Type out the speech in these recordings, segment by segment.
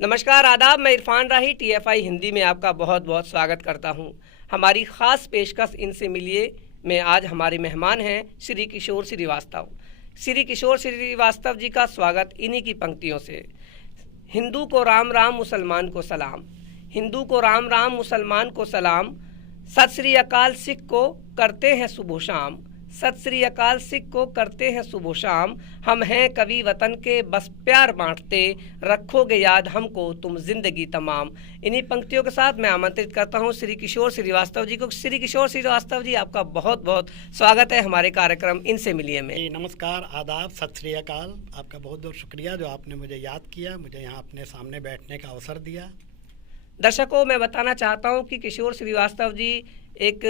नमस्कार, आदाब। मैं इरफान राही टीएफआई हिंदी में आपका बहुत बहुत स्वागत करता हूं। हमारी ख़ास पेशकश इनसे मिलिए में आज हमारे मेहमान हैं श्री किशोर श्रीवास्तव। श्री किशोर श्रीवास्तव जी का स्वागत इन्हीं की पंक्तियों से। हिंदू को राम राम, मुसलमान को सलाम। हिंदू को राम राम, मुसलमान को सलाम। सत श्री अकाल, सिख को करते हैं सुबह शाम। सत श्री अकाल, सिख को करते हैं सुबह शाम। हम हैं कवि वतन के, बस प्यार बांटते, रखोगे याद हमको तुम जिंदगी तमाम। इन्हीं पंक्तियों के साथ मैं आमंत्रित करता हूं श्री किशोर श्रीवास्तव जी को। श्री किशोर श्रीवास्तव जी, आपका बहुत बहुत स्वागत है हमारे कार्यक्रम इनसे मिलिए में। नमस्कार, आदाब, सत श्री अकाल। आपका बहुत बहुत शुक्रिया जो आपने मुझे याद किया, मुझे यहाँ अपने सामने बैठने का अवसर दिया। दर्शकों, मैं बताना चाहता हूं कि किशोर श्रीवास्तव जी एक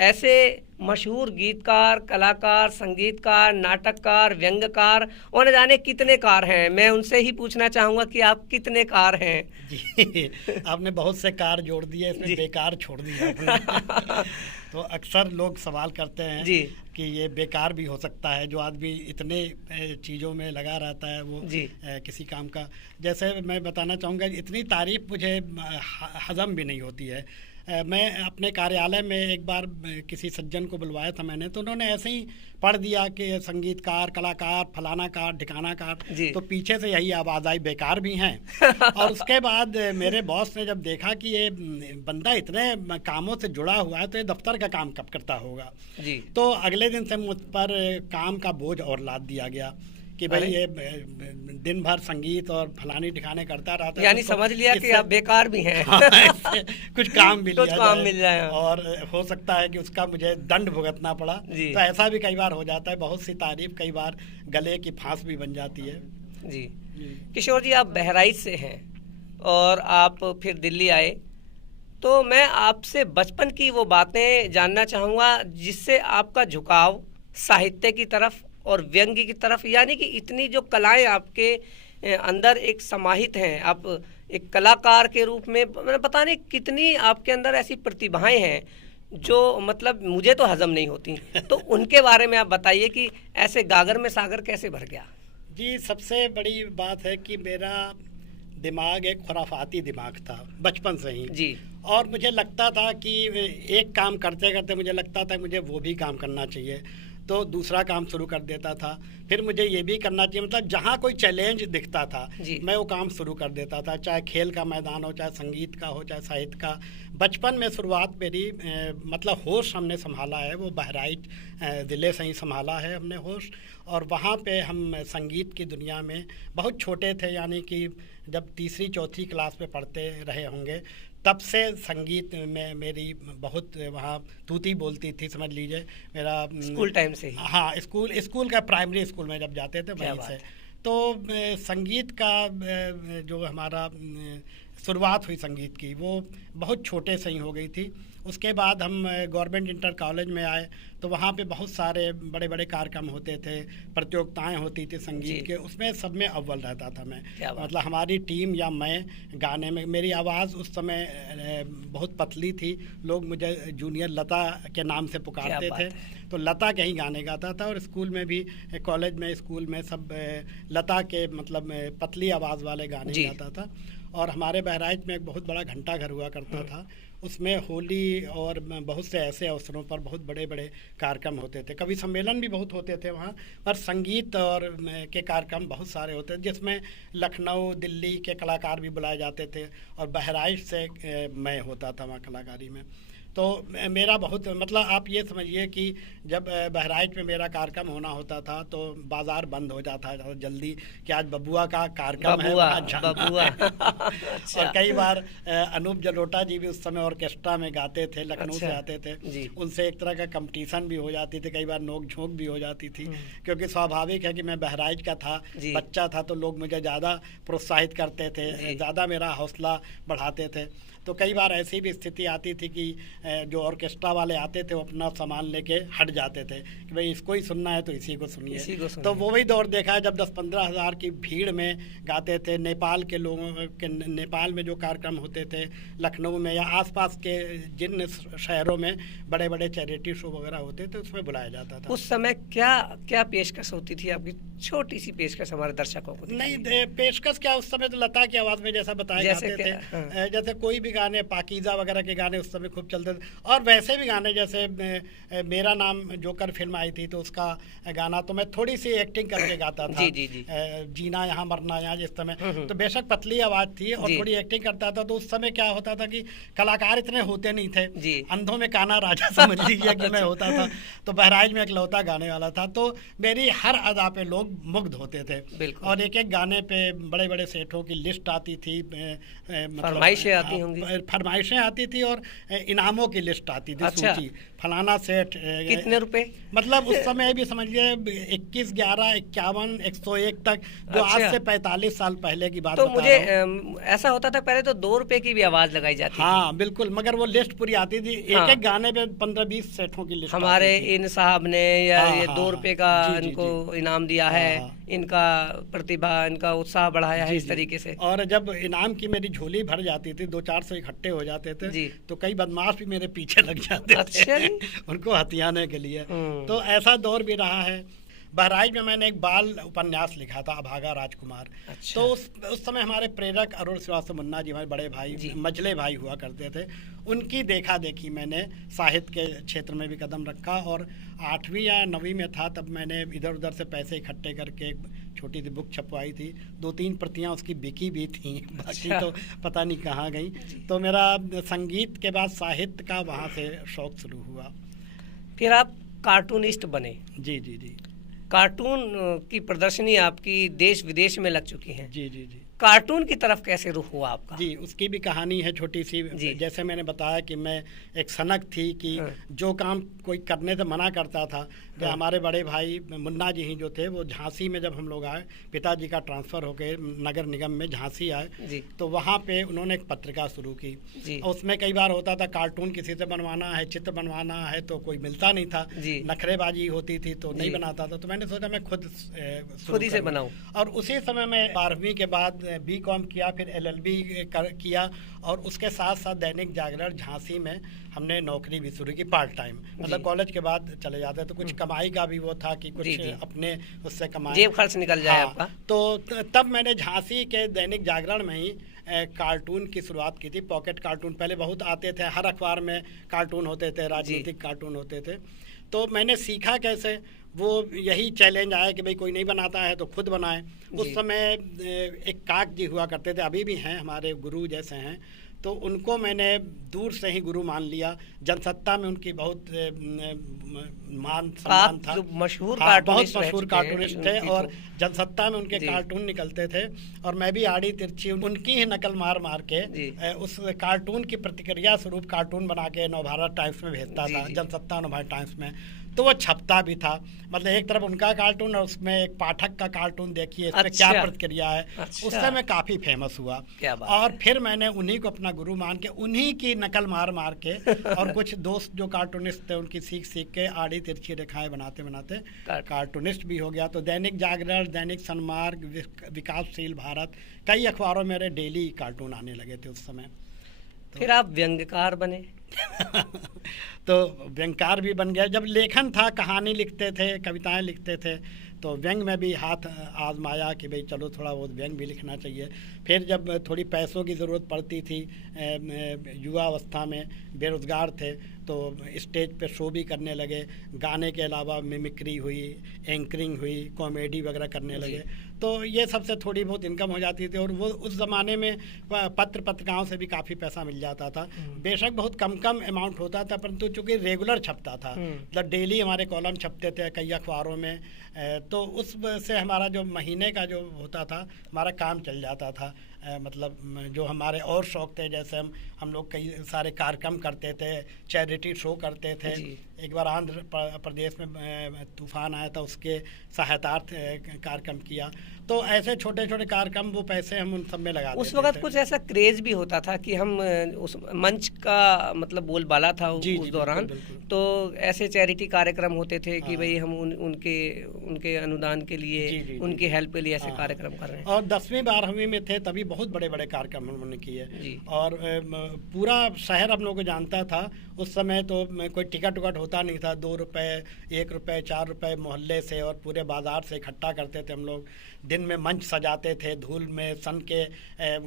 ऐसे मशहूर गीतकार, कलाकार, संगीतकार, नाटककार, व्यंग्यकार और न जाने कितने कार हैं। मैं उनसे ही पूछना चाहूँगा कि आप कितने कार हैं? जी, आपने बहुत से कार जोड़ दिए, इसमें बेकार छोड़ दिया आपने। तो अक्सर लोग सवाल करते हैं जी कि ये बेकार भी हो सकता है, जो आदमी इतने चीज़ों में लगा रहता है वो किसी काम का। जैसे मैं बताना चाहूँगा, इतनी तारीफ मुझे हजम भी नहीं होती है। मैं अपने कार्यालय में एक बार किसी सज्जन को बुलवाया था मैंने, तो उन्होंने ऐसे ही पढ़ दिया कि संगीतकार, कलाकार, फलाना कार, ठिकाना कार, तो पीछे से यही आवाज़ आई, बेकार भी हैं। और उसके बाद मेरे बॉस ने जब देखा कि ये बंदा इतने कामों से जुड़ा हुआ है तो ये दफ्तर का काम कब करता होगा, तो अगले दिन से मुझ पर काम का बोझ और लाद दिया गया कि भाई ये दिन भर संगीत और फलानी ठिकाने करता रहता है। यानी समझ लिया कि आप बेकार भी हैं। हाँ, कुछ काम मिल जाए और हो सकता है कि उसका मुझे दंड भुगतना पड़ा। तो ऐसा भी कई बार हो जाता है। बहुत सी तारीफ कई बार गले की फांस भी बन जाती है। जी किशोर जी, आप बहराइच से हैं और आप फिर दिल्ली आए, तो मैं आपसे बचपन की वो बातें जानना चाहूँगा जिससे आपका झुकाव साहित्य की तरफ और व्यंग्य की तरफ, यानी कि इतनी जो कलाएं आपके अंदर एक समाहित हैं, आप एक कलाकार के रूप में, मैंने पता नहीं कितनी आपके अंदर ऐसी प्रतिभाएं हैं जो मतलब मुझे तो हजम नहीं होती। तो उनके बारे में आप बताइए कि ऐसे गागर में सागर कैसे भर गया? जी, सबसे बड़ी बात है कि मेरा दिमाग एक खुराफाती दिमाग था बचपन से ही जी। और मुझे लगता था कि एक काम करते करते मुझे लगता था मुझे वो भी काम करना चाहिए, तो दूसरा काम शुरू कर देता था। फिर मुझे ये भी करना चाहिए, मतलब जहाँ कोई चैलेंज दिखता था मैं वो काम शुरू कर देता था, चाहे खेल का मैदान हो, चाहे संगीत का हो, चाहे साहित्य का। बचपन में शुरुआत मेरी मतलब होश हमने संभाला है, वो बहराइच ज़िले से ही संभाला है हमने होश। और वहाँ पे हम संगीत की दुनिया में बहुत छोटे थे, यानी कि जब तीसरी चौथी क्लास में पढ़ते रहे होंगे, तब से संगीत में मेरी बहुत वहाँ तूती बोलती थी, समझ लीजिए। मेरा स्कूल टाइम से ही? हाँ, स्कूल का प्राइमरी स्कूल में जब जाते थे वहीं से। तो संगीत का जो हमारा शुरुआत हुई संगीत की, वो बहुत छोटे से ही हो गई थी। उसके बाद हम गवर्नमेंट इंटर कॉलेज में आए, तो वहाँ पे बहुत सारे बड़े बड़े कार्यक्रम होते थे, प्रतियोगिताएं होती थी संगीत के, उसमें सब में अव्वल रहता था मैं। मतलब हमारी टीम या मैं गाने में, मेरी आवाज़ उस समय बहुत पतली थी, लोग मुझे जूनियर लता के नाम से पुकारते थे, तो लता के ही गाने गाता था। और स्कूल में भी, कॉलेज में, स्कूल में सब लता के मतलब पतली आवाज़ वाले गाने गाता था। और हमारे बहराइच में एक बहुत बड़ा घंटा घर हुआ करता था, उसमें होली और बहुत से ऐसे अवसरों पर बहुत बड़े बड़े कार्यक्रम होते थे। कभी सम्मेलन भी बहुत होते थे वहाँ पर, संगीत और के कार्यक्रम बहुत सारे होते थे, जिसमें लखनऊ, दिल्ली के कलाकार भी बुलाए जाते थे और बहराइच से मैं होता था वहाँ कलाकारी में। तो मेरा बहुत, मतलब आप ये समझिए कि जब बहराइच में मेरा कार्यक्रम होना होता था तो बाज़ार बंद हो जाता था जल्दी कि आज बबुआ का कार्यक्रम है, बबुआ। अच्छा। और कई बार अनूप जलोटा जी भी उस समय ऑर्केस्ट्रा में गाते थे, लखनऊ से आते थे, उनसे एक तरह का कंपटीशन भी हो जाती थी, कई बार नोक झोंक भी हो जाती थी, क्योंकि स्वाभाविक है कि मैं बहराइच का था, बच्चा था, तो लोग मुझे ज़्यादा प्रोत्साहित करते थे, ज़्यादा मेरा हौसला बढ़ाते थे। तो कई बार ऐसी भी स्थिति आती थी कि जो ऑर्केस्ट्रा वाले आते थे वो अपना सामान लेके हट जाते थे कि भाई इसको ही सुनना है तो इसी को सुनिए। तो वो वही दौर देखा है जब 10-15 हज़ार की भीड़ में गाते थे। नेपाल के लोगों के, नेपाल में जो कार्यक्रम होते थे, लखनऊ में या आसपास के जिन शहरों में बड़े बड़े चैरिटी शो वगैरह होते थे उसमें बुलाया जाता था। उस समय क्या क्या पेशकश होती थी आपकी? छोटी सी पेशकश हमारे दर्शकों को। नहीं, पेशकश क्या, उस समय तो लता की आवाज़ में जैसा बताया जाते थे। हाँ। जैसे कोई भी गाने, पाकीज़ा वगैरह के गाने उस समय खूब चलते थे। और वैसे भी गाने जैसे मेरा नाम जोकर फिल्म आई थी तो उसका गाना तो मैं थोड़ी सी एक्टिंग करके गाता था। जी। जीना यहाँ मरना यहाँ, जिस समय तो बेशक पतली आवाज़ थी और थोड़ी एक्टिंग करता था। तो उस समय क्या होता था कि कलाकार इतने होते नहीं थे, अंधों में काना राजा समझ लीजिए कि मैं होता था। तो बहराइच में इकलौता गाने वाला था, तो मेरी हर अदा पे लोग मुग्ध होते थे। और एक एक गाने पे बड़े बड़े सेठों की लिस्ट आती थी, फरमाइशें आती होंगी। फरमाइशें आती थी और इनामों की लिस्ट आती थी। अच्छा। सूची फलाना सेठ कितने रुपए, मतलब उस समय भी समझिए 21, 11, 51, 101 तक, जो आज से 45 साल पहले की बात। तो मुझे ऐसा होता था पहले तो 2 रुपए की भी आवाज लगाई जाती थी। हाँ बिल्कुल, मगर वो लिस्ट पूरी आती थी। एक एक गाने पे 15-20 सेठों की लिस्ट। हमारे इन साहब ने या ये 2 रुपए का इनको इनाम दिया है, इनका प्रतिभा, इनका उत्साह बढ़ाया है, इस तरीके से। और जब इनाम की मेरी झोली भर जाती थी, 200-400 इकट्ठे हो जाते थे, तो कई बदमाश भी मेरे पीछे लग जाते थे उनको हथियाने के लिए। तो ऐसा दौर भी रहा है। बहराइच में मैंने एक बाल उपन्यास लिखा था, अभागा राजकुमार। अच्छा। तो उस समय हमारे प्रेरक अरुण श्रीवास्तव मुन्ना जी, हमारे बड़े भाई, मझले भाई हुआ करते थे। उनकी देखा देखी मैंने साहित्य के क्षेत्र में भी कदम रखा। और 8वीं या 9वीं में था तब मैंने इधर उधर से पैसे इकट्ठे करके एक छोटी सी बुक छपवाई थी। 2-3 प्रतियां उसकी बिकी भी थी, बाकी तो पता नहीं कहाँ गई। तो मेरा संगीत के बाद साहित्य का वहाँ से शौक शुरू हुआ। फिर आप कार्टूनिस्ट बने। जी। कार्टून की प्रदर्शनी आपकी देश विदेश में लग चुकी है। जी। कार्टून की तरफ कैसे रुख हुआ आपका? जी, उसकी भी कहानी है छोटी सी। जैसे मैंने बताया कि मैं एक सनक थी कि जो काम कोई करने से मना करता था। जो हमारे बड़े भाई मुन्ना जी ही जो थे, वो झांसी में जब हम लोग आए, पिताजी का ट्रांसफ़र होके नगर निगम में झांसी आए, तो वहाँ पे उन्होंने एक पत्रिका शुरू की। उसमें कई बार होता था कार्टून किसी से बनवाना है, चित्र बनवाना है, तो कोई मिलता नहीं था, नखरेबाजी होती थी तो नहीं बनाता था। तो मैंने सोचा मैं खुद ही से बनाऊं। और उसी समय मैं 12वीं के बाद BCom किया, फिर LLB किया, और उसके साथ साथ दैनिक जागरण झांसी में हमने नौकरी भी शुरू की पार्ट टाइम। मतलब कॉलेज के बाद चले जाते तो कुछ कमाई का भी वो था कि कुछ अपने उससे कमाई, जेब खर्च निकल जाए आपका। तो तब मैंने झांसी के दैनिक जागरण में ही कार्टून की शुरुआत की थी। पॉकेट कार्टून पहले बहुत आते थे, हर अखबार में कार्टून होते थे, राजनीतिक कार्टून होते थे। तो मैंने सीखा कैसे, वो यही चैलेंज आया कि भाई कोई नहीं बनाता है तो खुद बनाए। उस समय एक काक जी हुआ करते थे, अभी भी हैं, हमारे गुरु जैसे हैं, तो उनको मैंने दूर से ही गुरु मान लिया। जनसत्ता में उनकी बहुत मान सम्मान था। मशहूर बहुत मशहूर कार्टूनिस्ट थे और जनसत्ता में उनके कार्टून निकलते थे। और मैं भी आड़ी तिरछी उनकी ही नकल मार मार के उस कार्टून की प्रतिक्रिया स्वरूप कार्टून बना के नवभारत टाइम्स में भेजता था, जनसत्ता नवभारत टाइम्स में। तो वो छपता भी था, मतलब एक तरफ उनका कार्टून और उसमें एक पाठक का कार्टून, देखिए इसमें क्या प्रतिक्रिया है। उससे मैं काफ़ी फेमस हुआ। और फिर मैंने उन्हीं को अपना गुरु मान के उन्हीं की नकल मार मार के और कुछ दोस्त जो कार्टूनिस्ट थे उनकी सीख सीख के आड़ी तिरछी रेखाएं बनाते बनाते कार्टूनिस्ट भी हो गया। तो दैनिक जागरण, दैनिक सन्मार्ग, विकासशील भारत, कई अखबारों में मेरे डेली कार्टून आने लगे थे उस समय। फिर आप व्यंग्यकार बने। तो व्यंग्यकार भी बन गया। जब लेखन था, कहानी लिखते थे, कविताएं लिखते थे, तो व्यंग में भी हाथ आजमाया कि भाई चलो थोड़ा बहुत व्यंग भी लिखना चाहिए। फिर जब थोड़ी पैसों की ज़रूरत पड़ती थी, युवा अवस्था में बेरोज़गार थे, तो स्टेज पे शो भी करने लगे। गाने के अलावा मिमिक्री हुई, एंकरिंग हुई, कॉमेडी वगैरह करने लगे। तो ये सबसे थोड़ी बहुत इनकम हो जाती थी। और वो उस ज़माने में पत्र पत्रिकाओं से भी काफ़ी पैसा मिल जाता था। बेशक बहुत कम अमाउंट होता था, परंतु चूँकि रेगुलर छपता था, मतलब डेली हमारे कॉलम छपते थे कई अखबारों में, तो उस से हमारा जो महीने का जो होता था, हमारा काम चल जाता था। मतलब जो हमारे और शौक थे, जैसे हम लोग कई सारे कार्यक्रम करते थे, चैरिटी शो करते थे। एक बार आंध्र प्रदेश में तूफान आया था, उसके सहायतार्थ कार्यक्रम किया। तो ऐसे छोटे छोटे कार्यक्रम, वो पैसे हम उन सब में लगा उस देते वक्त थे। कुछ ऐसा क्रेज भी होता था कि हम उस मंच का मतलब बोलबाला था जी, उस जी, दौरान। बिल्कुल, बिल्कुल। तो ऐसे चैरिटी कार्यक्रम होते थे कि हाँ। भाई हम उनके उनके अनुदान के लिए, जी, जी, जी, उनकी जी। हेल्प के लिए ऐसे हाँ, कार्यक्रम कर रहे हैं। और 10वीं 12वीं में थे तभी बहुत बड़े बड़े कार्यक्रम उन्होंने किए। जी। और पूरा शहर हम लोग को जानता था। उस समय तो कोई टिकट उकट होता नहीं था। 2 रुपये, 1 रुपये, 4 रुपये मोहल्ले से और पूरे बाजार से इकट्ठा करते थे हम लोग। दिन में मंच सजाते थे, धूल में सन के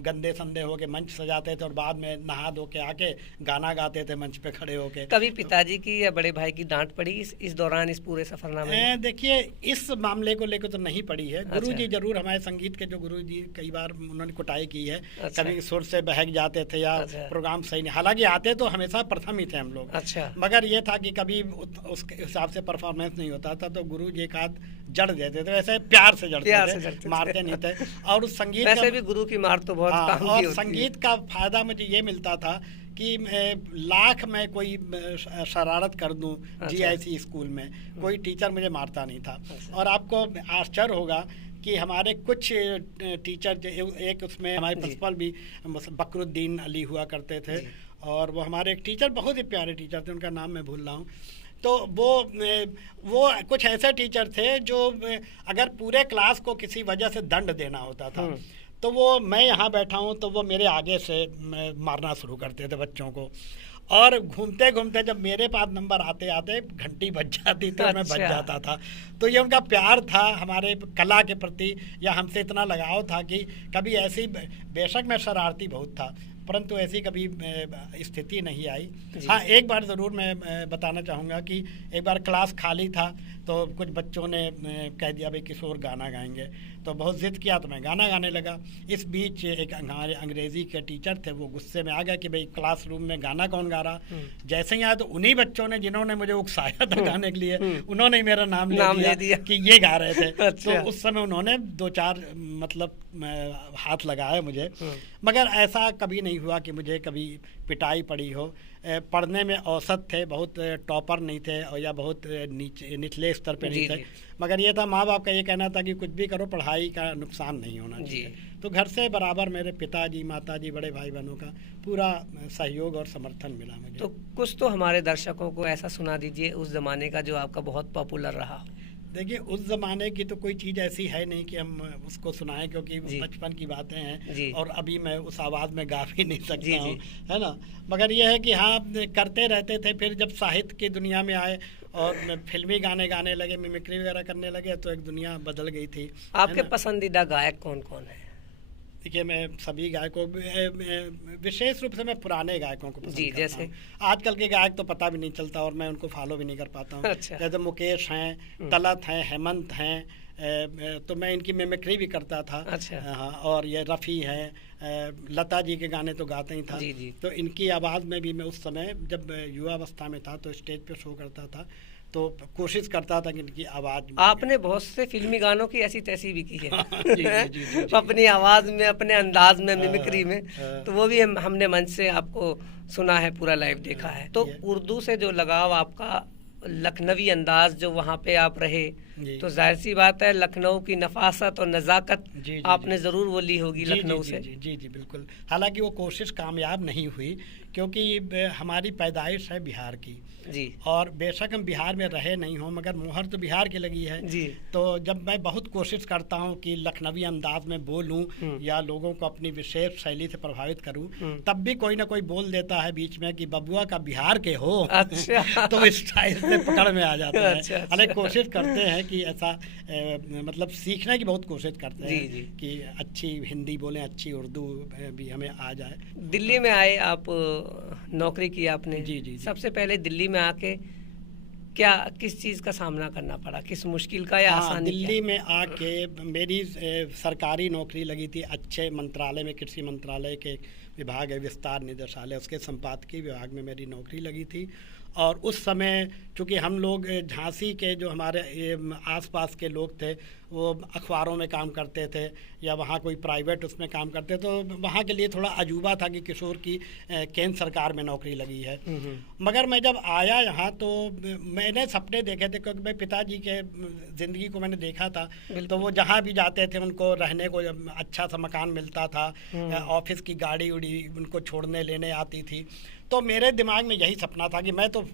गंदे संदे होके मंच सजाते थे, और बाद में नहा धो के आके गाना गाते थे मंच पे खड़े होके। कभी पिताजी की या बड़े भाई की डांट पड़ी इस दौरान, इस पूरे सफरनामे में? देखिए, इस मामले को लेकर तो नहीं पड़ी है। अच्छा। गुरुजी जरूर, हमारे संगीत के जो गुरुजी, कई बार उन्होंने कुटाई की है। अच्छा। कभी सुर से बहक जाते थे या अच्छा। प्रोग्राम सही नहीं, हालांकि आते तो हमेशा प्रथम ही थे हम लोग। अच्छा। मगर ये था कि कभी उसके हिसाब से परफॉर्मेंस नहीं होता था, तो गुरु जी एक आध जड़ देते थे। वैसे प्यार से जड़ते थे, मारते नहीं थे। और उस संगीत वैसे भी गुरु की मार तो बहुत काम की और होती है। संगीत का फायदा मुझे ये मिलता था कि लाख मैं कोई शरारत कर दूं जीआईसी स्कूल में, कोई टीचर मुझे मारता नहीं था। और आपको आश्चर्य होगा कि हमारे कुछ टीचर, एक उसमें हमारे प्रिंसिपल भी बकरुद्दीन अली हुआ करते थे, और वो हमारे एक टीचर बहुत ही प्यारे टीचर थे, उनका नाम मैं भूल रहा हूँ। तो वो कुछ ऐसे टीचर थे जो अगर पूरे क्लास को किसी वजह से दंड देना होता था, तो वो, मैं यहाँ बैठा हूँ तो वो मेरे आगे से मारना शुरू करते थे बच्चों को। और घूमते घूमते जब मेरे पास नंबर आते आते घंटी बज जाती थी, और मैं बच जाता था। तो ये उनका प्यार था हमारे कला के प्रति, या हमसे इतना लगाव था कि कभी ऐसी, बेशक मैं शरारती बहुत था, परंतु ऐसी कभी स्थिति नहीं आई। हाँ, एक बार ज़रूर मैं बताना चाहूँगा कि एक बार क्लास खाली था, तो कुछ बच्चों ने कह दिया भाई किशोर गाना गाएंगे, तो बहुत ज़िद किया, तो मैं गाना गाने लगा। इस बीच एक हमारे अंग्रेज़ी के टीचर थे, वो गुस्से में आ गया कि भाई क्लासरूम में गाना कौन गा रहा। जैसे ही आया तो उन्हीं बच्चों ने जिन्होंने मुझे उकसाया था गाने के लिए, उन्होंने ही मेरा नाम ले दिया कि ये गा रहे थे। अच्छा। तो उस समय उन्होंने 2-4 मतलब हाथ लगाया मुझे, मगर ऐसा कभी नहीं हुआ कि मुझे कभी पिटाई पड़ी हो। पढ़ने में औसत थे, बहुत टॉपर नहीं थे और या बहुत निचले स्तर पे नहीं थे, मगर ये था, माँ बाप का ये कहना था कि कुछ भी करो, पढ़ाई का नुकसान नहीं होना चाहिए। तो घर से बराबर मेरे पिताजी, माताजी, बड़े भाई बहनों का पूरा सहयोग और समर्थन मिला मुझे। तो कुछ तो हमारे दर्शकों को ऐसा सुना दीजिए उस ज़माने का जो आपका बहुत पॉपुलर रहा। देखिए, उस ज़माने की तो कोई चीज़ ऐसी है नहीं कि हम उसको सुनाएं, क्योंकि बचपन की बातें हैं और अभी मैं उस आवाज़ में गा भी नहीं सकता हूँ, है ना। मगर यह है कि हाँ, करते रहते थे। फिर जब साहित्य की दुनिया में आए और फिल्मी गाने गाने लगे, मिमिक्री वगैरह करने लगे, तो एक दुनिया बदल गई थी। आपके पसंदीदा गायक कौन कौन है? देखिए, मैं सभी गायकों, विशेष रूप से मैं पुराने गायकों को पसंद करता जैसे हूँ। आजकल के गायक तो पता भी नहीं चलता और मैं उनको फॉलो भी नहीं कर पाता हूँ। अच्छा। जैसे मुकेश हैं, तलत हैं, हेमंत हैं, तो मैं इनकी मिमिक्री भी करता था। अच्छा। हाँ, और ये रफ़ी हैं, लता जी के गाने तो गाते ही था। जी। तो इनकी आवाज़ में भी मैं उस समय जब युवावस्था में था तो स्टेज पे शो करता था, तो कोशिश करता था कि इनकी आवाज़। आपने बहुत से फिल्मी गानों की ऐसी तैसी भी की है। जी। अपनी आवाज़ में, अपने अंदाज में, मिमिक्री में, तो वो भी हमने मंच से आपको सुना है, पूरा लाइव देखा है। तो उर्दू से जो लगाव आपका, लखनवी अंदाज जो वहाँ पे आप रहे, तो जाहिर सी बात है लखनऊ की नफासत और नज़ाकत आपने ज़रूर वो ली होगी लखनऊ से। जी बिल्कुल। हालांकि वो कोशिश कामयाब नहीं हुई, क्योंकि हमारी पैदाइश है बिहार की जी, और बेशक हम बिहार में रहे नहीं हों, मगर मोहर तो बिहार की लगी है जी। तो जब मैं बहुत कोशिश करता हूं कि लखनवी अंदाज में बोलूं या लोगों को अपनी विशेष शैली से प्रभावित करूं, तब भी कोई ना कोई बोल देता है बीच में कि बबुआ का बिहार के हो। अच्छा। तो इस स्टाइल से पकड़ में आ जाता है। अच्छा। हालांकि कोशिश करते हैं कि ऐसा मतलब सीखने की बहुत कोशिश करते हैं जी। कि अच्छी हिंदी बोलें, अच्छी उर्दू भी हमें आ जाए। दिल्ली में आए आप, नौकरी की आपने। जी। सबसे पहले दिल्ली में आके क्या, किस चीज़ का सामना करना पड़ा, किस मुश्किल का या आसानी? दिल्ली में आके मेरी सरकारी नौकरी लगी थी अच्छे मंत्रालय में, कृषि मंत्रालय के विभाग है विस्तार निदेशालय, उसके संपादकीय विभाग में मेरी नौकरी लगी थी। और उस समय चूँकि हम लोग झांसी के जो हमारे आसपास के लोग थे वो अखबारों में काम करते थे या वहाँ कोई प्राइवेट उसमें काम करते, तो वहाँ के लिए थोड़ा अजूबा था कि किशोर की केंद्र सरकार में नौकरी लगी है। मगर मैं जब आया यहाँ तो मैंने सपने देखे थे, क्योंकि मैं पिताजी के ज़िंदगी को मैंने देखा था। तो वो जहाँ भी जाते थे उनको रहने को अच्छा सा मकान मिलता था, ऑफिस की गाड़ी उड़ी उनको छोड़ने लेने आती थी। तो मेरे दिमाग में यही सपना था कि मैं तो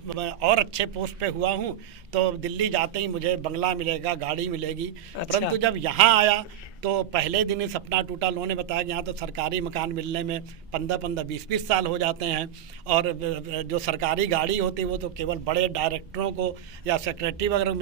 और अच्छे पोस्ट पे हुआ हूँ तो दिल्ली जाते ही मुझे बंगला मिलेगा, गाड़ी मिलेगी। अच्छा। परंतु जब यहाँ आया तो पहले दिन ही सपना टूटा। लोगों ने बताया कि यहाँ तो सरकारी मकान मिलने में 15-15, 20-20 साल हो जाते हैं, और जो सरकारी गाड़ी होती है वो तो केवल बड़े डायरेक्टरों को या सेक्रेटरी वगैरह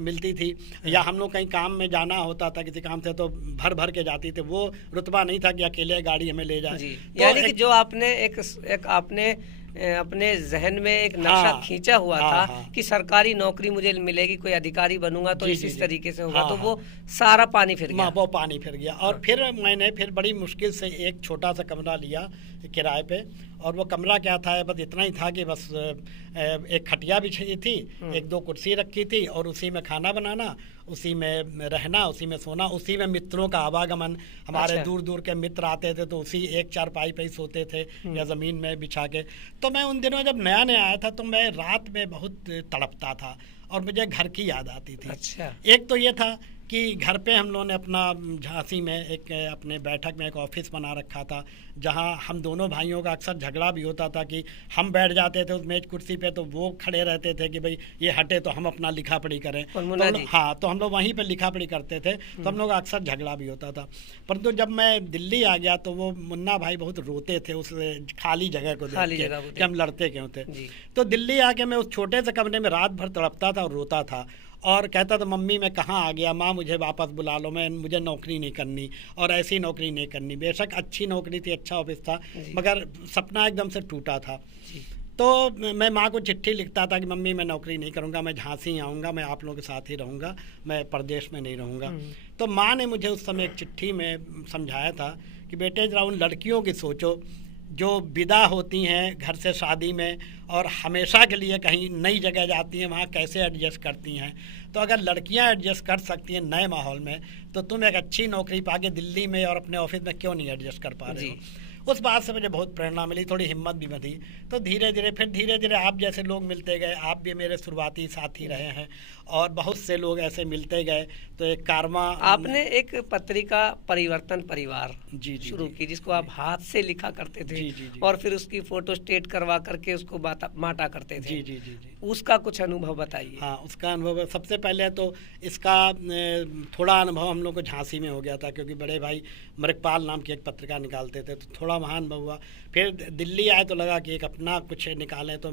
मिलती थी, या हम लोग कहीं काम में जाना होता था किसी काम से तो भर भर के जाती थी। वो रुतबा नहीं था कि अकेले गाड़ी हमें ले जाए। तो यानी कि जो आपने एक आपने अपने जहन में एक नक्शा खींचा हुआ था कि सरकारी नौकरी मुझे मिलेगी, कोई अधिकारी बनूंगा तो इस तरीके से होगा, तो वो सारा पानी फिर गया। वो पानी फिर गया। और फिर मैंने बड़ी मुश्किल से एक छोटा सा कमरा लिया किराए पे, और वो कमरा क्या था, बस इतना ही था कि बस एक खटिया बिछी थी, 1-2 कुर्सी रखी थी, और उसी में खाना बनाना, उसी में रहना, उसी में सोना, उसी में मित्रों का आवागमन। हमारे दूर दूर के मित्र आते थे तो उसी एक चारपाई पे ही सोते थे या ज़मीन में बिछा के। तो मैं उन दिनों जब नया नया आया था तो मैं रात में बहुत तड़पता था और मुझे घर की याद आती थी। अच्छा। एक तो ये था कि घर पे हम लोगों ने अपना झांसी में एक अपने बैठक में एक ऑफिस बना रखा था, जहां हम दोनों भाइयों का अक्सर झगड़ा भी होता था कि हम बैठ जाते थे उस मेज कुर्सी पे तो वो खड़े रहते थे कि भाई ये हटे तो हम अपना लिखा पढ़ी करें। तो हम लोग वहीं पे लिखा पढ़ी करते थे, तो हम लोग अक्सर झगड़ा भी होता था। परंतु जब मैं दिल्ली आ गया तो वो मुन्ना भाई बहुत रोते थे उस खाली जगह को देख के कि हम लड़ते क्यों थे। तो दिल्ली आके मैं उस छोटे से कमरे में रात भर तड़पता था और रोता था और कहता था मम्मी मैं कहाँ आ गया, माँ मुझे वापस बुला लो, मुझे नौकरी नहीं करनी और ऐसी नौकरी नहीं करनी। बेशक अच्छी नौकरी थी, अच्छा ऑफिस था, मगर सपना एकदम से टूटा था। तो मैं माँ को चिट्ठी लिखता था कि मम्मी मैं नौकरी नहीं करूँगा, मैं झांसी आऊँगा, मैं आप लोगों के साथ ही रहूँगा, मैं प्रदेश में नहीं रहूँगा। तो माँ ने मुझे उस समय एक चिट्ठी में समझाया था कि बेटे जरा उन लड़कियों की सोचो जो विदा होती हैं घर से शादी में और हमेशा के लिए कहीं नई जगह जाती हैं, वहाँ कैसे एडजस्ट करती हैं। तो अगर लड़कियां एडजस्ट कर सकती हैं नए माहौल में, तो तुम एक अच्छी नौकरी पाके दिल्ली में और अपने ऑफिस में क्यों नहीं एडजस्ट कर पा रहे हो। उस बात से मुझे बहुत प्रेरणा मिली, थोड़ी हिम्मत भी मिली। तो धीरे धीरे आप जैसे लोग मिलते गए, आप भी मेरे शुरुआती साथी रहे हैं और बहुत से लोग ऐसे मिलते गए। तो एक कारमा आपने एक पत्रिका परिवर्तन परिवार शुरू की जिसको आप हाथ से लिखा करते थे और फिर उसकी फोटो स्टेट करवा करके उसको बांटा करते थे। जी। उसका कुछ अनुभव बताइए। हाँ, उसका अनुभव सबसे पहले तो इसका थोड़ा अनुभव हम लोग को झांसी में हो गया था, क्योंकि बड़े भाई मृगपाल नाम की एक पत्रिका निकालते थे, तो थोड़ा वहाँ अनुभव हुआ। फिर दिल्ली आए तो लगा कि एक अपना कुछ निकालें, तो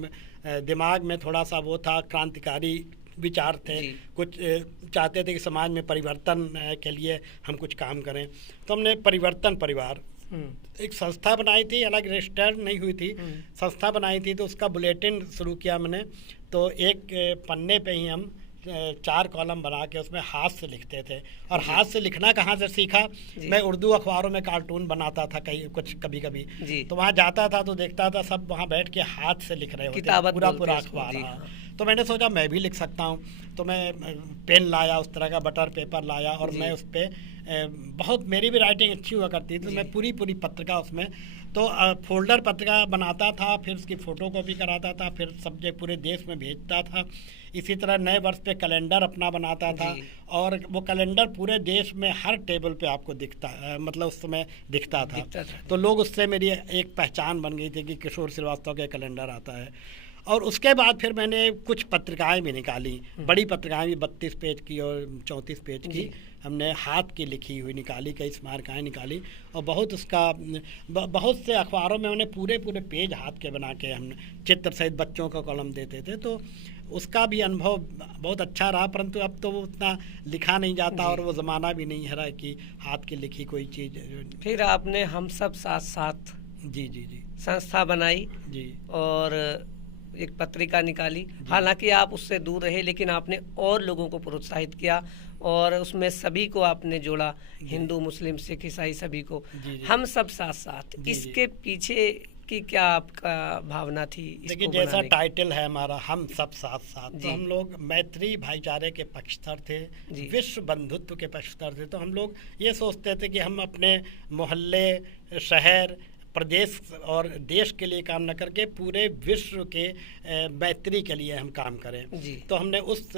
दिमाग में थोड़ा सा वो था, क्रांतिकारी विचार थे, कुछ चाहते थे कि समाज में परिवर्तन के लिए हम कुछ काम करें। तो हमने परिवर्तन परिवार एक संस्था बनाई थी, अलग रजिस्टर नहीं हुई थी, संस्था बनाई थी। तो उसका बुलेटिन शुरू किया मैंने। तो एक पन्ने पे ही हम 4 कॉलम बना के उसमें हाथ से लिखते थे। और हाथ से लिखना कहाँ से सीखा, मैं उर्दू अखबारों में कार्टून बनाता था कभी कभी। तो वहाँ जाता था तो देखता था सब वहाँ बैठ के हाथ से लिख रहे होते, पूरा अखबार। तो मैंने सोचा मैं भी लिख सकता हूँ। तो मैं पेन लाया, उस तरह का बटर पेपर लाया और मैं उस पर बहुत, मेरी भी राइटिंग अच्छी हुआ करती थी, तो मैं पूरी पत्रिका उसमें तो फोल्डर पत्रिका बनाता था, फिर उसकी फ़ोटो कॉपी कराता था, फिर सब जगह पूरे देश में भेजता था। इसी तरह नए वर्ष पे कैलेंडर अपना बनाता था और वो कैलेंडर पूरे देश में हर टेबल पे आपको दिखता, मतलब उस समय दिखता था। तो लोग उससे मेरी एक पहचान बन गई थी कि किशोर श्रीवास्तव का कैलेंडर आता है। और उसके बाद फिर मैंने कुछ पत्रिकाएं भी निकाली, बड़ी पत्रिकाएं भी 32 पेज की और 34 पेज की हमने हाथ की लिखी हुई निकाली, कई स्मारकाएं निकाली। और बहुत से अखबारों में उन्हें पूरे पेज हाथ के बना के हम चित्र सहित बच्चों का कॉलम देते थे। तो उसका भी अनुभव बहुत अच्छा रहा। परंतु अब तो वो उतना लिखा नहीं जाता और वो ज़माना भी नहीं है कि हाथ की लिखी कोई चीज़। फिर आपने हम सब साथ साथ जी संस्था बनाई और एक पत्रिका निकाली। हालांकि आप उससे दूर रहे, लेकिन आपने और लोगों को प्रोत्साहित किया और उसमें सभी को आपने जोड़ा, हिंदू मुस्लिम सिख ईसाई सभी को। हम सब साथ साथ, इसके पीछे कि क्या आपका भावना थी इसको देखिए, जैसा बनाने की? टाइटल है हमारा हम सब साथ साथ, जी। तो हम लोग मैत्री भाईचारे के पक्षधर थे, जी। विश्व बंधुत्व के पक्षधर थे। तो हम लोग ये सोचते थे कि हम अपने मोहल्ले, शहर, प्रदेश और देश के लिए काम न करके पूरे विश्व के मैत्री के लिए हम काम करें। जी। तो हमने उस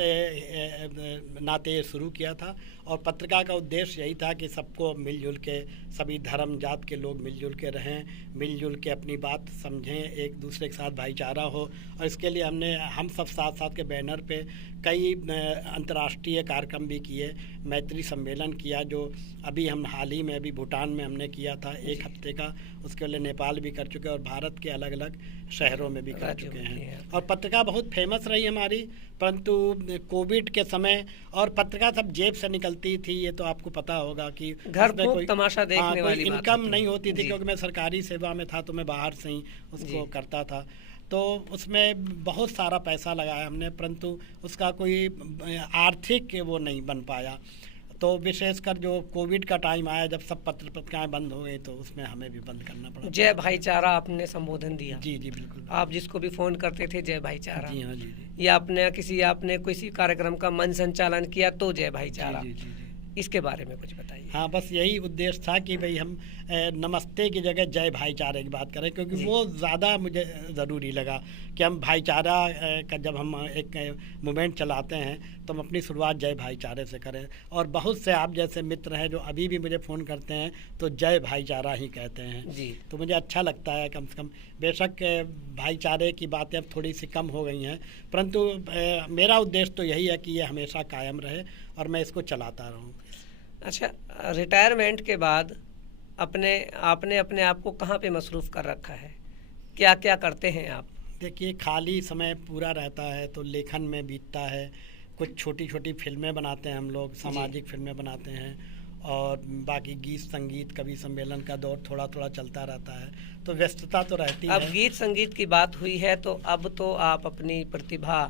नाते ये शुरू किया था, और पत्रिका का उद्देश्य यही था कि सबको मिलजुल के, सभी धर्म जात के लोग मिलजुल के रहें, मिलजुल के अपनी बात समझें, एक दूसरे के साथ भाईचारा हो। और इसके लिए हमने हम सब साथ साथ के बैनर पे कई अंतर्राष्ट्रीय कार्यक्रम भी किए, मैत्री सम्मेलन किया, जो अभी हम हाल ही में अभी भूटान में हमने किया था 1 हफ्ते का, उसके लिए नेपाल भी कर चुके हैं और भारत के अलग अलग शहरों में भी कर चुके हैं। और पत्रिका बहुत फेमस रही हमारी, परंतु कोविड के समय, और पत्रिका सब जेब से निकलती थी, ये तो आपको पता होगा कि घर उसमें को तमाशा देखने वाली कोई बात इनकम होती नहीं होती थी, जी। क्योंकि मैं सरकारी सेवा में था तो मैं बाहर से ही उसको जी। करता था। तो उसमें बहुत सारा पैसा लगाया हमने, परंतु उसका कोई आर्थिक वो नहीं बन पाया। तो विशेषकर जो कोविड का टाइम आया, जब सब पत्रिकाएं बंद हो गई, तो उसमें हमें भी बंद करना पड़ा। जय भाईचारा आपने संबोधन दिया। जी जी बिल्कुल। आप जिसको भी फोन करते थे जय भाईचारा, जी हाँ, जी जी या आपने किसी कार्यक्रम का मंच संचालन किया तो जय भाईचारा, जी जी जी। इसके बारे में कुछ बताइए। हाँ, बस यही उद्देश्य था कि भाई हम नमस्ते की जगह जय भाईचारे की बात करें, क्योंकि जी। वो ज़्यादा मुझे ज़रूरी लगा कि हम भाईचारा का जब हम एक मूवमेंट चलाते हैं तो हम अपनी शुरुआत जय भाईचारे से करें। और बहुत से आप जैसे मित्र हैं जो अभी भी मुझे फ़ोन करते हैं तो जय भाईचारा ही कहते हैं। जी। तो मुझे अच्छा लगता है, कम से कम बेशक भाईचारे की बातें अब थोड़ी सी कम हो गई हैं, परंतु मेरा उद्देश्य तो यही है कि ये हमेशा कायम रहे और मैं इसको चलाता रहूँ। अच्छा, रिटायरमेंट के बाद आपने अपने आप को कहाँ पे मसरूफ़ कर रखा है, क्या क्या करते हैं आप? देखिए, खाली समय पूरा रहता है तो लेखन में बीतता है, कुछ छोटी छोटी फिल्में बनाते हैं हम लोग, सामाजिक फिल्में बनाते हैं, और बाकी गीत संगीत, कभी सम्मेलन का दौर थोड़ा थोड़ा चलता रहता है, तो व्यस्तता तो रहती अब है। गीत संगीत की बात हुई है तो अब तो आप अपनी प्रतिभा,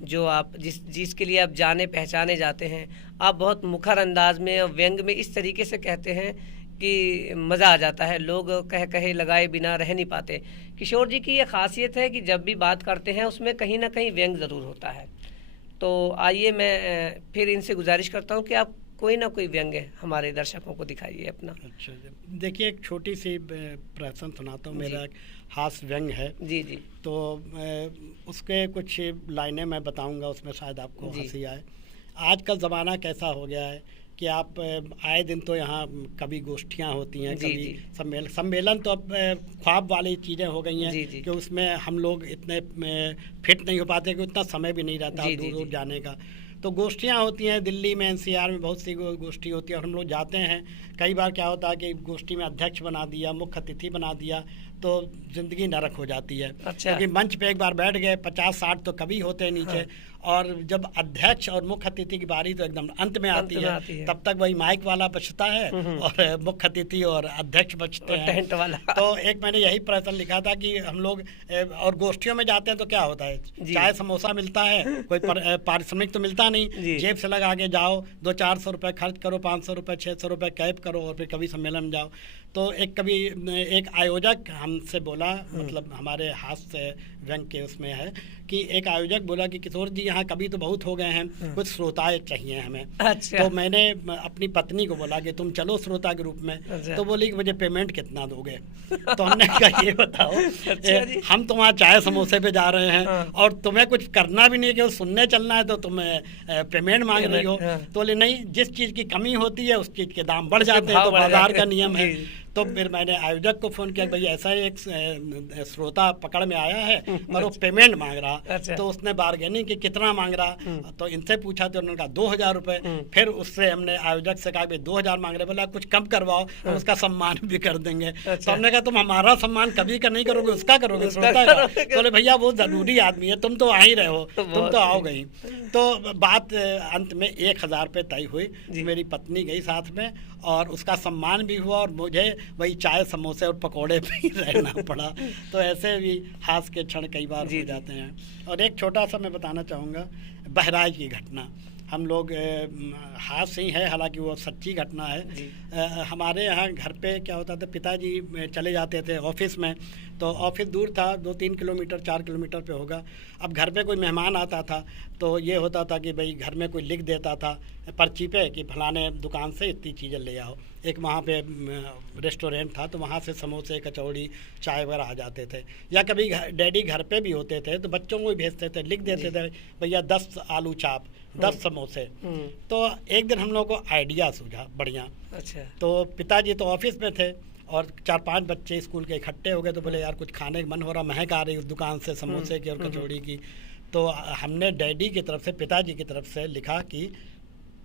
जो आप जिसके लिए आप जाने पहचाने जाते हैं, आप बहुत मुखर अंदाज में और व्यंग में इस तरीके से कहते हैं कि मज़ा आ जाता है, लोग कहे लगाए बिना रह नहीं पाते। किशोर जी की ये खासियत है कि जब भी बात करते हैं उसमें कहीं ना कहीं व्यंग ज़रूर होता है। तो आइए मैं फिर इनसे गुजारिश करता हूँ कि आप कोई ना कोई व्यंग हमारे दर्शकों को दिखाइए अपना। अच्छा, देखिए, एक छोटी सी प्रश्न सुनाता हूँ, जी। मेरा एक हास्य व्यंग है। जी जी तो उसके कुछ लाइनें मैं बताऊंगा, उसमें शायद आपको जी। हंसी आए। आज का ज़माना कैसा हो गया है कि आप आए दिन तो यहाँ कभी गोष्ठियाँ होती हैं, जी, कभी जी। सम्मेलन तो अब ख्वाब वाली चीज़ें हो गई हैं जी, जी। कि उसमें हम लोग इतने फिट नहीं हो पाते, कि उतना समय भी नहीं रहता जी, दूर जी, दूर जी। जाने का। तो गोष्ठियाँ होती हैं दिल्ली में, एनसीआर में बहुत सी गोष्ठी होती है, और हम लोग जाते हैं। कई बार क्या होता है कि गोष्ठी में अध्यक्ष बना दिया, मुख्य अतिथि बना दिया, तो ज़िंदगी नरक हो जाती है। अच्छा। क्योंकि मंच पे एक बार बैठ गए, 50-60 तो कभी होते हैं नीचे, और जब अध्यक्ष और मुख्य अतिथि की बारी तो एकदम अंत में आती है, तब तक वही माइक वाला बचता है और मुख्य अतिथि और अध्यक्ष बचते हैं, टेंट वाला। तो एक मैंने यही प्रश्न लिखा था कि हम लोग और गोष्ठियों में जाते हैं तो क्या होता है, चाय समोसा मिलता है, कोई पारिश्रमिक तो मिलता नहीं, जेब से लगा के जाओ, 200-400 रुपये खर्च करो, 500 रुपये 600 रुपये कैब करो, और फिर कभी सम्मेलन में जाओ। तो एक आयोजक हमसे बोला, मतलब हमारे हास्य व्यंग के उसमें है कि एक आयोजक बोला कि किशोर जी, यहाँ कभी तो बहुत हो गए हैं, कुछ श्रोताएं चाहिए हमें। अच्छा। तो मैंने अपनी पत्नी को बोला कि तुम चलो श्रोता के रूप में। अच्छा। तो बोली कि मुझे पेमेंट कितना दोगे? तो हमने कहा ये बताओ, अच्छा जी। हम तो वहाँ चाय समोसे पे जा रहे हैं, और तुम्हें कुछ करना भी नहीं, कि सुनने चलना है, तो तुम्हें पेमेंट मांग रही हो। तो बोले नहीं, जिस चीज़ की कमी होती है उस चीज़ के दाम बढ़ जाते हैं, तो बाजार का नियम है। तो फिर मैंने आयोजक को फ़ोन किया, भाई ऐसा एक श्रोता पकड़ में आया है और वो पेमेंट मांग रहा। अच्छा। तो उसने बार्गेनिंग की, कितना मांग रहा, तो इनसे पूछा तो उन्होंने कहा 2000 रुपये। फिर उससे हमने आयोजक से कहा भाई 2000 मांग रहे, बोला कुछ कम करवाओ, हम उसका सम्मान भी कर देंगे। तो हमने कहा तुम हमारा सम्मान कभी का नहीं करोगे, उसका करोगे, श्रोता का। तो बोले भैया वो ज़रूरी आदमी है, तुम तो आ ही रहे हो, तुम तो आओगे ही। तो बात अंत में 1000 रुपये तय हुई, मेरी पत्नी गई साथ में, और उसका सम्मान भी हुआ, और मुझे वही चाय समोसे और पकोड़े भी रहना पड़ा। तो ऐसे भी हास्य के क्षण कई बार हो जाते हैं। और एक छोटा सा मैं बताना चाहूँगा, बहराइच की घटना। हम लोग हाथ से ही है, हालांकि वो सच्ची घटना है। हमारे यहाँ घर पे क्या होता था, पिताजी चले जाते थे ऑफिस में, तो ऑफिस दूर था, 2-3 किलोमीटर 4 किलोमीटर पे होगा। अब घर पे कोई मेहमान आता था तो ये होता था कि भाई घर में कोई लिख देता था पर्ची पे कि फलाने दुकान से इतनी चीज़ें ले आओ। एक वहाँ पे रेस्टोरेंट था तो वहाँ से समोसे, कचौड़ी, चाय वगैरह आ जाते थे। या कभी डैडी घर पे भी होते थे तो बच्चों को भी भेजते थे, लिख देते थे भैया 10 आलू चाप, 10 समोसे। तो एक दिन हम लोग को आइडिया सूझा बढ़िया। अच्छा। तो पिताजी तो ऑफिस में थे और 4-5 बच्चे स्कूल के इकट्ठे हो गए, तो बोले यार कुछ खाने का मन हो रहा, महक आ रही उस दुकान से समोसे की और कचौड़ी की। तो हमने डैडी की तरफ से, पिताजी की तरफ से लिखा कि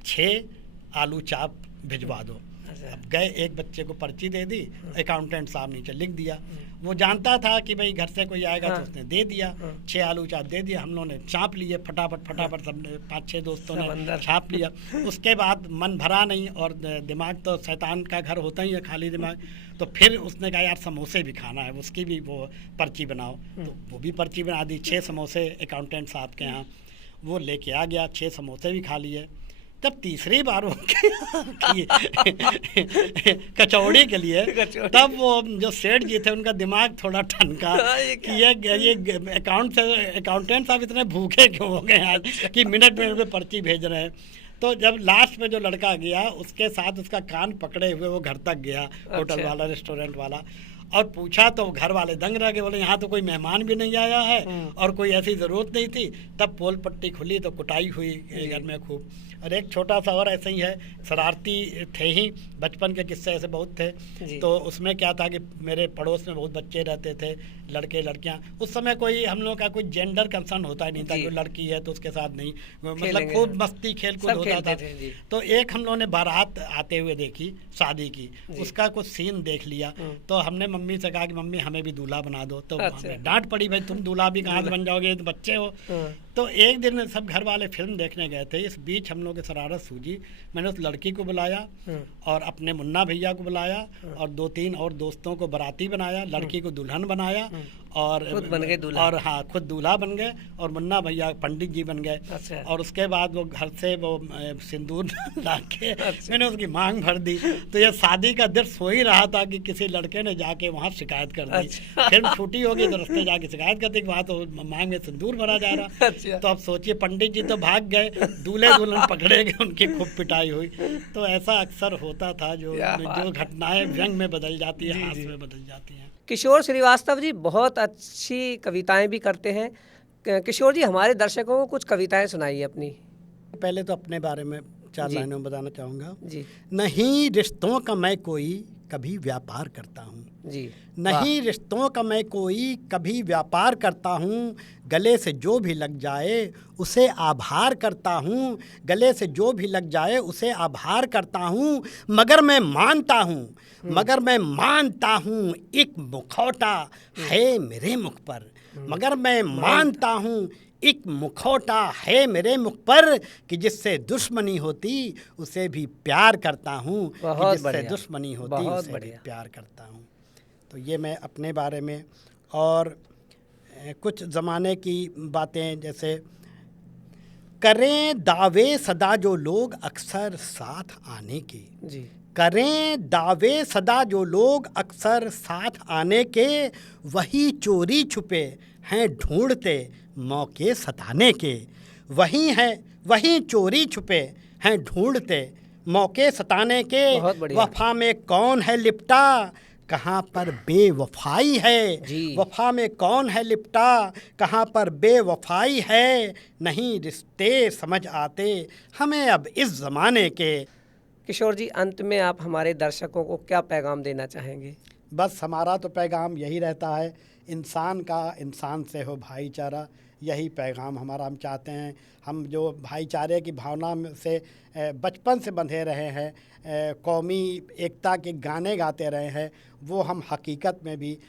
6 आलू चाप भिजवा दो। अब गए, एक बच्चे को पर्ची दे दी, अकाउंटेंट साहब नीचे लिख दिया। वो जानता था कि भाई घर से कोई आएगा तो उसने दे दिया। 6 आलू चाप दे दिया। हम लोगों ने चाप लिए फटाफट सब 5-6 दोस्तों ने छाप लिया। उसके बाद मन भरा नहीं और दिमाग तो शैतान का घर होता ही है, खाली दिमाग। तो फिर उसने कहा यार समोसे भी खाना है, उसकी भी वो पर्ची बनाओ। तो वो भी पर्ची बना दी, 6 समोसे अकाउंटेंट साहब के यहाँ। वो लेके आ गया, 6 समोसे भी खा लिए। जब तीसरी बार वो कचौड़ी के लिए, तब वो जो सेठ जी थे उनका दिमाग थोड़ा ठनका कि ये अकाउंटेंट साहब इतने भूखे क्यों हो गए आज कि मिनट में पर्ची भेज रहे हैं। तो जब लास्ट में जो लड़का गया उसके साथ उसका कान पकड़े हुए वो घर तक गया, होटल वाला, रेस्टोरेंट वाला, और पूछा तो घर वाले दंग रह गए, बोले यहाँ तो कोई मेहमान भी नहीं आया है और कोई ऐसी ज़रूरत नहीं थी। तब पोल पट्टी खुली तो कुटाई हुई घर में खूब। और एक छोटा सा और ऐसे ही है, शरारती थे ही, बचपन के किस्से ऐसे बहुत थे। तो उसमें क्या था कि मेरे पड़ोस में बहुत बच्चे रहते थे, लड़के लड़कियां। उस समय कोई हम लोग का कोई जेंडर कंसर्न होता ही नहीं था, कोई लड़की है तो उसके साथ नहीं, मतलब खूब मस्ती खेल कूद होता था। तो एक हम लोगों ने बारात आते हुए देखी शादी की, उसका कुछ सीन देख लिया। तो हमने मम्मी से कहा कि मम्मी हमें भी दूल्हा बना दो। तो डांट पड़ी, भाई तुम दूल्हा भी कहाँ से बन जाओगे, तो बच्चे हो। तो एक दिन सब घर वाले फिल्म देखने गए थे। इस बीच हम लोग की शरारत सूझी, मैंने उस लड़की को बुलाया और अपने मुन्ना भैया को बुलाया और 2-3 और दोस्तों को बाराती बनाया, लड़की को दुल्हन बनाया और खुद बन गए दूल्हा। और हाँ, खुद दूल्हा बन गए और मुन्ना भैया पंडित जी बन गए। अच्छा। और उसके बाद वो घर से वो सिंदूर ला के मैंने उसकी मांग भर दी। तो ये शादी का दृश्य हो ही रहा था कि किसी लड़के ने जाके वहाँ शिकायत कर दी। फिल्म छूटी होगी तो रास्ते जाके शिकायत कर दी, वहाँ तो मांग में सिंदूर भरा जा रहा। तो अब सोचिए, पंडित जी तो भाग गए, दूल्हे दुल्हन पकड़े गए, उनकी खूब पिटाई हुई। तो ऐसा अक्सर होता था, जो घटनाएं व्यंग में बदल जाती है, हास्य में बदल जाती हैं। किशोर श्रीवास्तव जी बहुत अच्छी कविताएं भी करते हैं। किशोर जी हमारे दर्शकों को कुछ कविताएं सुनाइए अपनी। पहले तो अपने बारे में 4 लाइनों में बताना चाहूँगा जी। नहीं रिश्तों का मैं कोई कभी व्यापार करता हूँ जी। नहीं रिश्तों का मैं कोई कभी व्यापार करता हूँ, गले से जो भी लग जाए उसे आभार करता हूँ, गले से जो भी लग जाए उसे आभार करता हूँ। मगर मैं मानता हूँ एक मुखौटा है मेरे मुख पर, मगर मैं मानता हूँ एक मुखौटा है मेरे मुख पर कि जिससे दुश्मनी होती उसे भी प्यार करता हूँ, कि जिससे दुश्मनी होती उसे भी प्यार करता हूँ। तो ये मैं अपने बारे में। और कुछ ज़माने की बातें, जैसे करें दावे सदा जो लोग अक्सर साथ आने के, करें दावे सदा जो लोग अक्सर साथ आने के, वही चोरी छुपे हैं ढूंढते मौके सताने के, वही चोरी छुपे हैं ढूंढते मौके सताने के। वफा में कौन है लिपटा कहाँ पर बेवफाई है, वफा में कौन है लिपटा कहाँ पर बेवफाई है, नहीं रिश्ते समझ आते हमें अब इस ज़माने के। किशोर जी अंत में आप हमारे दर्शकों को क्या पैगाम देना चाहेंगे? बस हमारा तो पैगाम यही रहता है, इंसान का इंसान से हो भाईचारा, यही पैगाम हमारा हम चाहते हैं। हम जो भाईचारे की भावना से बचपन से बंधे रहे हैं, कौमी एकता के गाने गाते रहे हैं, वो हम हकीकत में भी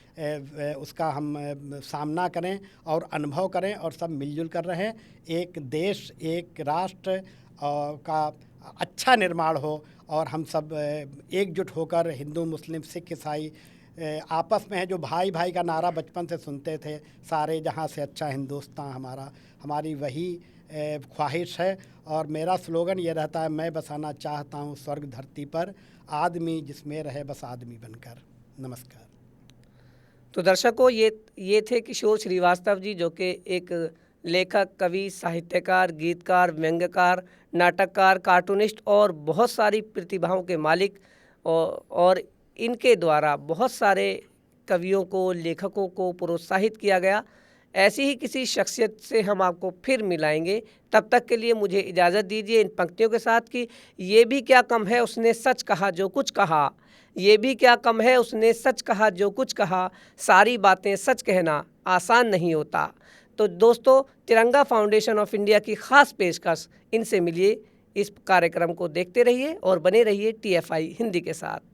उसका हम सामना करें और अनुभव करें और सब मिलजुल कर रहें। एक देश, एक राष्ट्र का अच्छा निर्माण हो और हम सब एकजुट होकर, हिंदू मुस्लिम सिख ईसाई आपस में है, जो भाई भाई का नारा बचपन से सुनते थे, सारे जहाँ से अच्छा हिंदुस्तान हमारा, हमारी वही ख्वाहिश है। और मेरा स्लोगन ये रहता है, मैं बसाना चाहता हूँ स्वर्ग धरती पर, आदमी जिसमें रहे बस आदमी बनकर। नमस्कार। तो दर्शकों, ये थे किशोर श्रीवास्तव जी, जो कि एक लेखक, कवि, साहित्यकार, गीतकार, व्यंग्यकार, नाटककार, कार्टूनिस्ट और बहुत सारी प्रतिभाओं के मालिक, और इनके द्वारा बहुत सारे कवियों को, लेखकों को प्रोत्साहित किया गया। ऐसी ही किसी शख्सियत से हम आपको फिर मिलाएंगे। तब तक के लिए मुझे इजाज़त दीजिए इन पंक्तियों के साथ कि ये भी क्या कम है उसने सच कहा जो कुछ कहा, ये भी क्या कम है उसने सच कहा जो कुछ कहा, सारी बातें सच कहना आसान नहीं होता। तो दोस्तों, तिरंगा फाउंडेशन ऑफ इंडिया की ख़ास पेशकश, इनसे मिलिए। इस कार्यक्रम को देखते रहिए और बने रहिए TFI हिंदी के साथ।